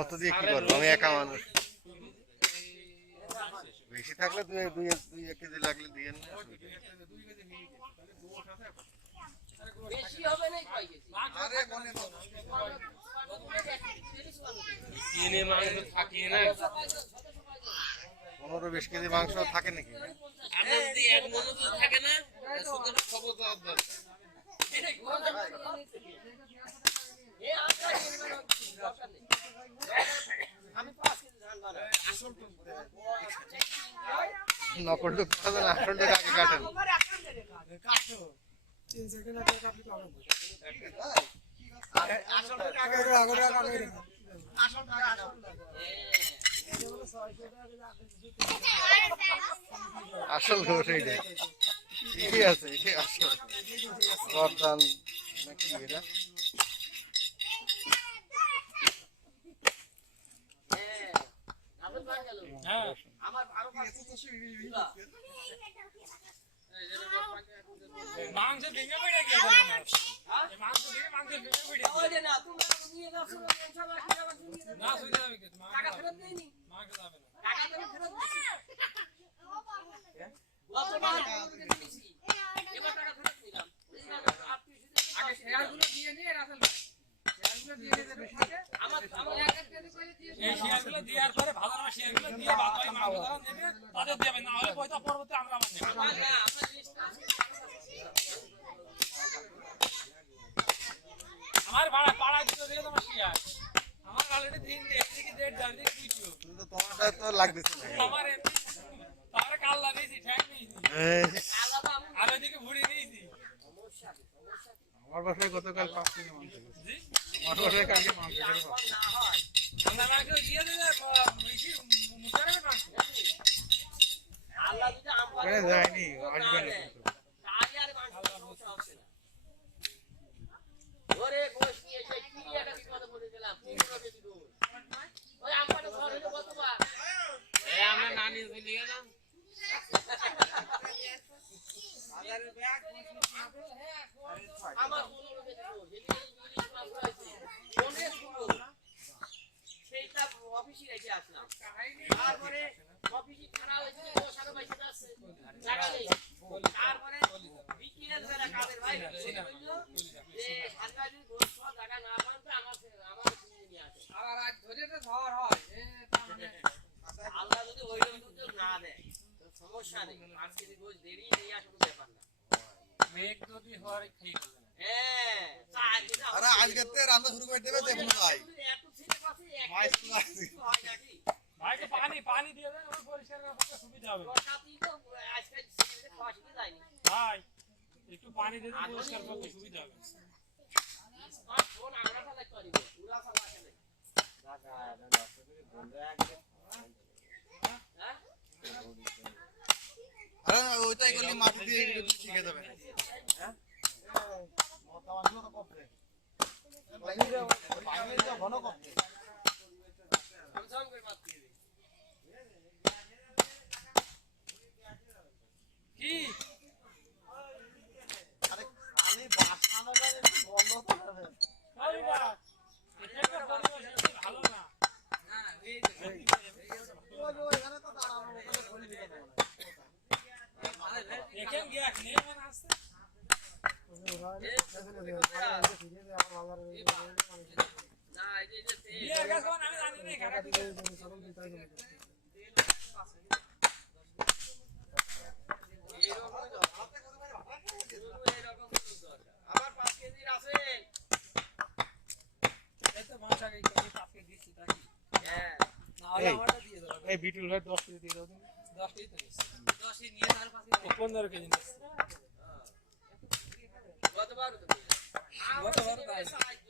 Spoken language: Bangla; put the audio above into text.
অত দিয়ে কি করবো আমি একা মানুষ বেশি থাকলে দুই এক কেজি লাগলে দিয়ে বেশি হবে না আরে মনে কিনে মাংস থাকে না 15-20 কেজি মাংস থাকে নাকি আমার যদি এক মন তো থাকে না সুতরাং খবর দেওয়ার দরকার আমি 5 কেজি ধান বানাই আসল নকল তো কাটেন আসল তো আগে কাটেন কাটো 3 সেকেন্ড আগে কাটলে তো হবে আসল তো আগে আসল আসল ঘোষ এইটা ঠিকই আছে এটাই আসল বর্দান নাকি এটা আমার আরো মাংস ভেঙে পড়ে গেছে মাংস ভেঙে পড়ে ওই না তুমি নিয়ে যাচ্ছ ইনশাআল্লাহ কি আবার নিয়ে যাবে না সুবিধা হবে কি টাকা ফেরত দেইনি মাংস যাবে না টাকা দেবে ফেরত দিছি গতবার দিয়েছি এবার টাকা ফেরত নিলাম আগে শেয়ারগুলো দিয়ে নিয়ে রাসেল ভাই শেয়ারগুলো দিয়ে নিয়ে দেবে আমার এক এক কেজি করে দিয়ে এই শেয়ারগুলো দেওয়ার পরে ভালো না শেয়ারগুলো দিয়ে বাদ বাকি মাংস যারা নেবে তাদের দেবে না হলে পয়সা পরবর্তী আমরা আবার নেব আমার লিস্ট আছে আমার ভাড়া পাড়া দিতে দিয়ে তোমার শেয়ার আমার অলরেডি দিন একদিকে ডেট যাবে কিছু কিন্তু তোমারটা তো লাগতেছে না আমার এমনি তার কাল লাগিয়েছি ঠ্যাং নিয়েছি আলাদা আমি আর ওইদিকে ভুড়ি নিয়েছি সমস্যা আমার বাসায় গতকাল 5 কেজি মাংস জি আমার বাসায় কালকে মাংস না হয় আমরা মাংস দিয়ে দিলে বেশি মুসারে মাংস আল্লাহ যদি আমার করে যায়নি আসবে না তাহলে আর মাংস সমস্যা হচ্ছে না ওরে গোশ নিয়ে এসে কি একটা বিপদে পড়ে গেলাম 15 কেজি গোশ ওই আমপাটা ঘর হইলো কতবার এই আমরা নানি চলে গেলাম আমার 15 কেজি গোশ এদিকে ইংলিশ মাছ আছে অনেক সুন্দর সেইটা অফিসে রেখে আসলাম তারপরে অফিসে খানা হয়েছে গোশ আরো বাইসে যাচ্ছে জায়গা নেই তারপরে বিকেল বেলা কাদের ভাই বললো যে সাতগাড়ি গোশ সব জায়গা না পান তো আমার কিনে নিয়ে আসে আর আজ ধরে তো ঝড় হয় তার মানে আল্লাহ যদি ওই রকম না দেয় তো সমস্যা নেই 5 কেজি গোশ দেরি নেই আসলে ব্যাপার না মেঘ যদি হয় ঠিক হবে না হ্যাঁ চার কেজি আরে আজকে তে রান্না শুরু করে দেবে দেখুন ভাই এত ছেলে পাশে এক কেজি হয় নাকি ভাইকে পানি দিয়ে দেন ওই পরিষ্কার করতে সুবিধা হবে বসাতেই তো আজকাল ছেলে খাওয়াতে যায়নি ভাই একটু পানি দিয়ে দেন পরিষ্কার করতে সুবিধা হবে আর ফোন আমরা ফেলাই করি পুরা ফেলা খেলে হ্যাঁ আরে ওইটাই করলে মাটি দিয়ে শিখে যাবে হ্যাঁ মত মাংস তো করতে বাইরে তো ঘন করতে সামসাম করে মাছ দিয়ে দে কি আরে খালি বাসনাটা একটু বন্ধ করতে হবে আরে বাবা এটা পরিবেশ একটু ভালো না হ্যাঁ এই এখানে তো দাঁড়ানো ওখানে বলি দিতে হবে দেখেন গিয়া নিয়ে মন আসছে না এই যে বিয়ে গেছে আমি জানি না খারাপ আবার 5 কেজি আছে এই তো মাছ আগে কেজি পাপকে দিছি তাকি হ্যাঁ না হলে আমারটা দিয়ে দাও এই বিটুল ভাই 10 কেজি দিয়ে দাও 10 কেজি তো নিছি 10 ই নিয়ে তার পাশে 15 কেজি নিছি গতবার তো গতবার তাই আমরা